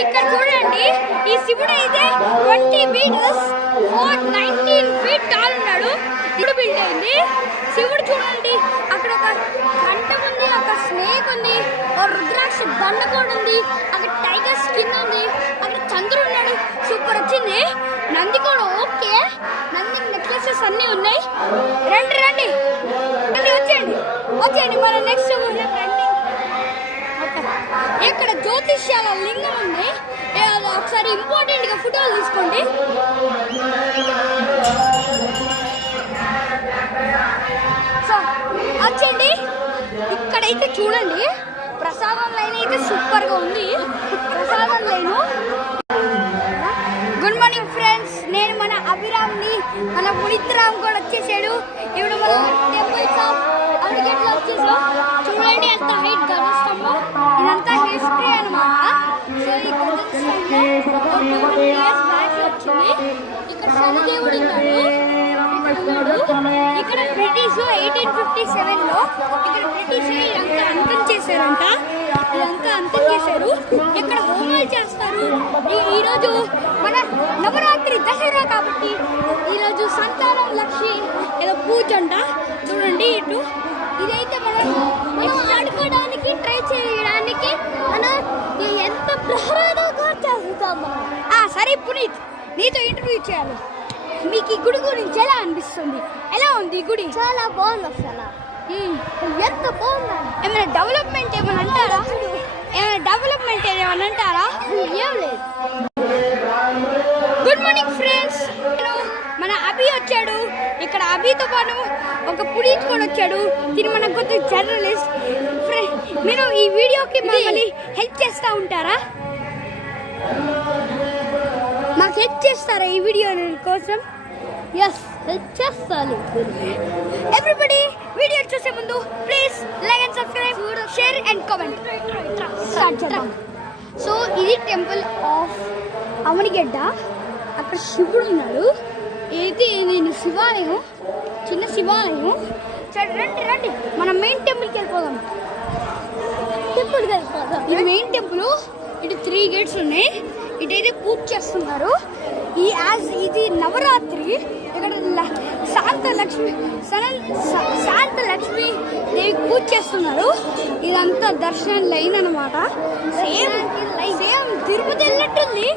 ఇక్కడ చూడండి, ఈ శివుడు అయితే 20 meters 419 feet టాల్ ఉన్నాడు. ఇప్పుడు బిల్డ్ అయింది. శివుడు చూడండి, అక్కడ ఒక కంఠం ఉంది, ఒక స్నేక్ ఉంది, ఒక రుద్రాక్ష దండ కూడా ఉంది, అక్కడ టైగర్ స్కిన్ ఉంది, అక్కడ చంద్రుడు ఉన్నాడు. సూపర్ వచ్చింది. నంది కూడా ఓకే, నంది నెక్లెసెస్ అన్నీ ఉన్నాయి. రండి రండి రండి, వచ్చేయండి వచ్చేయండి. మన నెక్స్ట్ ఇక్కడ జ్యోతిష్యాల లింగం ఉంది. ఒకసారి ఇంపార్టెంట్ గా ఫోటోలు తీసుకోండి. సో వచ్చేయండి, ఇక్కడైతే చూడండి ప్రసాదం లైన్ అయితే సూపర్ గా ఉంది. ప్రసాదం లైను. గుడ్ మార్నింగ్ ఫ్రెండ్స్, నేను మన అభిరామ్ని, మన మునిత్రామ్ కూడా వచ్చేసాడు. ఇప్పుడు మన టెంపుల్స్ ఆఫ్ అవిగేట్లో వచ్చేసాం. చూడండి ఎంత హైట్ గర్వస్తంభం, ఇదంతా హిస్టరీ అనమాట. సో ఈ గర్వస్తంభం 200 years బ్యాక్ వచ్చింది. ఇక్కడ శనిదేవుడు ఉన్నాడు. ఇక్కడ బ్రిటిష్ 1857లో ఇక్కడ బ్రిటిష్ ఇదంతా అంతం చేశారంట. ఇదంతా అంతం చేశారు. ఇక్కడ హోమాలు చేస్తారు. ఈరోజు మన నవరాత్రి దసరా కాబట్టి ఈరోజు సంతానం లక్ష్మి ఏదో పూజ అంట. చూడండి ఇటు ఇదైతే మనం ఆడుకోవడానికి ట్రై చేయడానికి మనం ఎంత ప్రహ్లాదంగా చేస్తాం. సరే పునీత్, నీతో ఇంటర్వ్యూ చేయాలి. మీకు ఈ గుడి గురించి ఎలా అనిపిస్తుంది? ఎలా ఉంది ఈ గుడి? చాలా బాగుంది అసలు. ఎంత బాగుంది. ఏమైనా డెవలప్మెంట్ ఏమైనా అంటారా? ఏమైనా డెవలప్మెంట్ ఏమైనా అంటారా? ఏం లేదు. గుడ్ మార్నింగ్ ఫ్రెండ్స్, మన అభి వచ్చాడు. ఇక్కడ అభితో పాటు ఒక పునీత్ కూడా వచ్చాడు. దీని మన కొత్త జర్నలిస్ట్. మీరు ఈ వీడియోకి మమ్మల్ని హెల్ప్ చేస్తూ ఉంటారా? మాకు హెల్ప్ చేస్తారా ఈ వీడియో కోసం? ఎస్, హెల్ప్ చేస్తాను. ఎవ్రీబడి, వీడియో చూసే ముందు please like and subscribe, share and comment. Start చేద్దాం. సో ఇది టెంపుల్ ఆఫ్ అవనిగడ్డ. అక్కడ శివుడు ఉన్నాడు. ఇది నేను శివాలయం, చిన్న శివాలయం. సరే రండి రండి, మనం మెయిన్ టెంపుల్కి వెళ్ళిపోదాం. ఇది మెయిన్ టెంపుల్. ఇటు 3 gates ఉన్నాయి. ఇటైతే పూజ చేస్తున్నారు. ఇది నవరాత్రి. ఇక్కడ శాంత లక్ష్మి దేవికి పూజ చేస్తున్నారు. ఇదంతా దర్శనం లైన్ అనమాట. సేమ్ తిరుపతి వెళ్ళినట్టుంది.